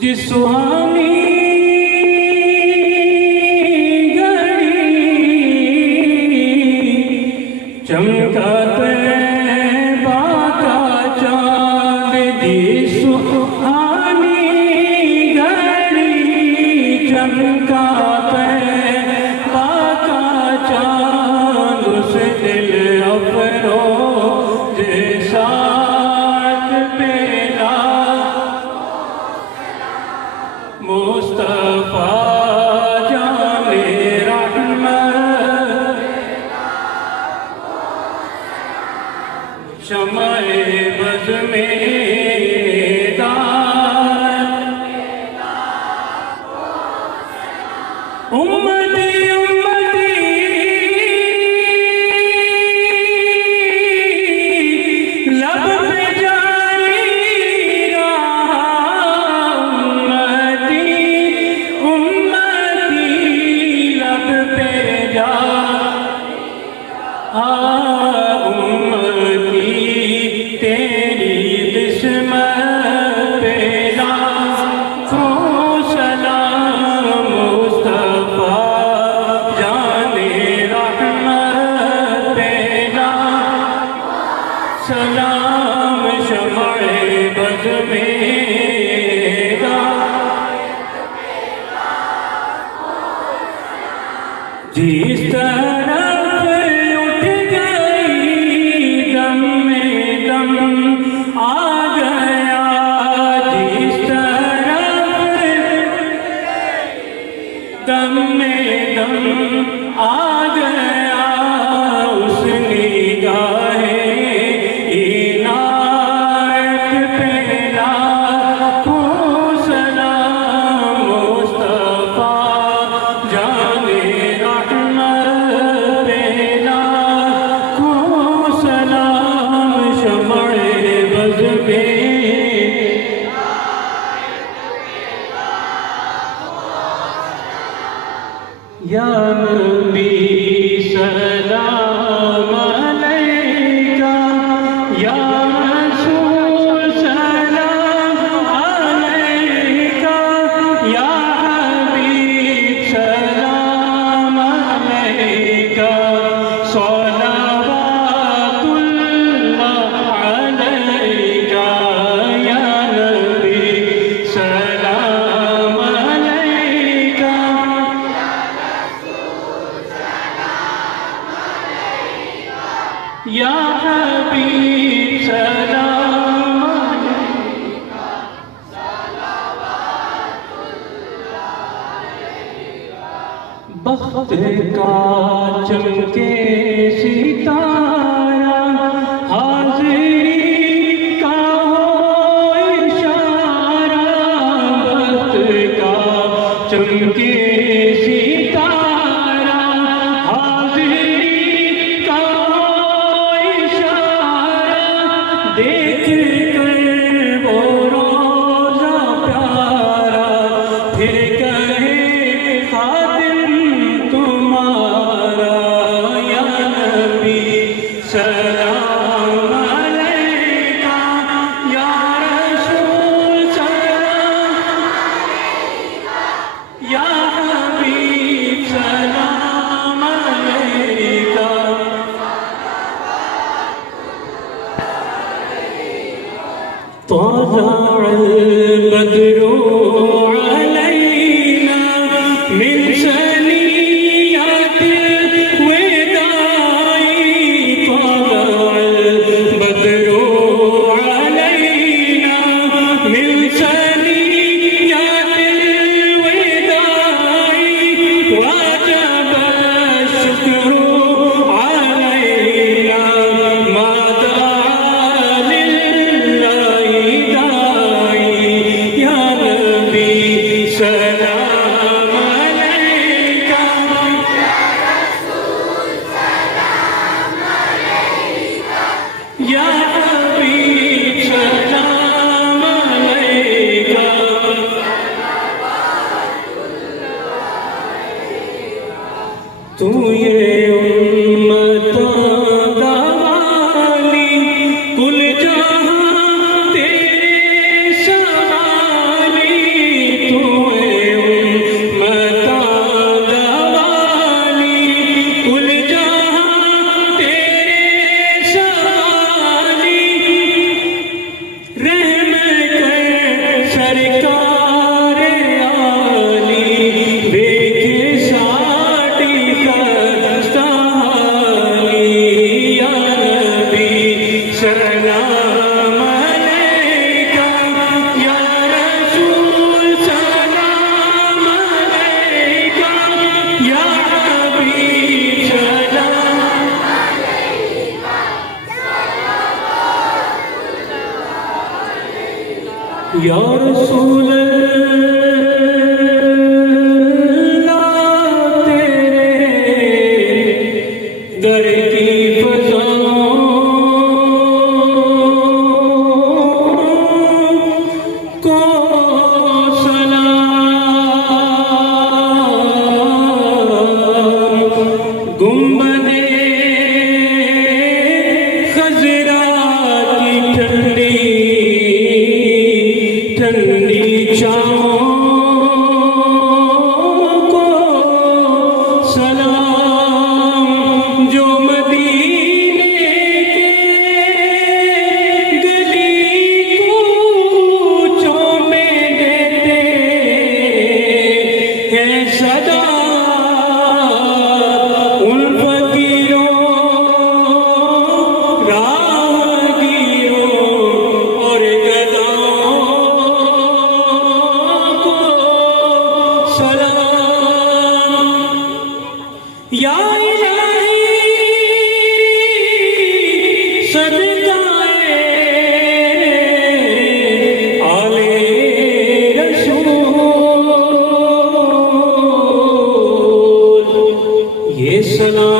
جس سہانی گھڑی چمکا طیبہ کا چاند، جس سہانی گھڑی چمکا طیبہ کا چاند، اس دل افروز ساتھ پیلا مصطفیٰ جان رحمت، شمع بز میں دار، امتی امتی لب پہ جاری رہا، امتی لب پہ جاری رہا، امتی تیری قسمت پہ لاکھوں سلام، مصطفیٰ جان رحمت پہ لاکھوں سلام، شمع بز میں جس طرف اٹھ گئی دم میں دم آ گیا، جس طرف دم میں دم آ گیا، اس نگاہ عنایت پہ لاکھوں سلام، مصطفیٰ جان رحمت پہ لاکھوں سلام، شمع بز میں یا نبی سلام علیکہ، یا رسول سلام علیکہ، یا حبیب سلام علیکہ، صلوات اللہ علیکہ، یا نبی سلام علیکہ، یا حبیب سلام علیکہ، بخت کا چمکے ستارہ، حاضری کا ہو اشارہ، بخت کا چمکے ستارہ، حاضری کا ہو اشارہ، دیکھ کر وہ روزہ پیارا، پھر کہے خادم تمہارا، یا نبی سلام علیکہ، یا رسول سلام علیکہ، یا حبیب سلام علیکہ، طلع البدر علينا من ثنيات الوداع، طلع البدر علينا من ثنيات الوداع، وجب الشكر علينا ما دعا لله داعي، سلام علیکہ یا رسول سلام علیکہ یا حبیب سلام یا رسول اللہ تیرے در کی فضاؤں کو سلام گنبد خضرا کی ٹھنڈی ٹھنڈی چھاؤں کو سلام جو مدینے کے گلی کوچوں میں دیتے ہیں صدا ان فقیروں راہگیروں اور گداؤں کو سلام یا الہی صدقہ آل رسول یہ سلام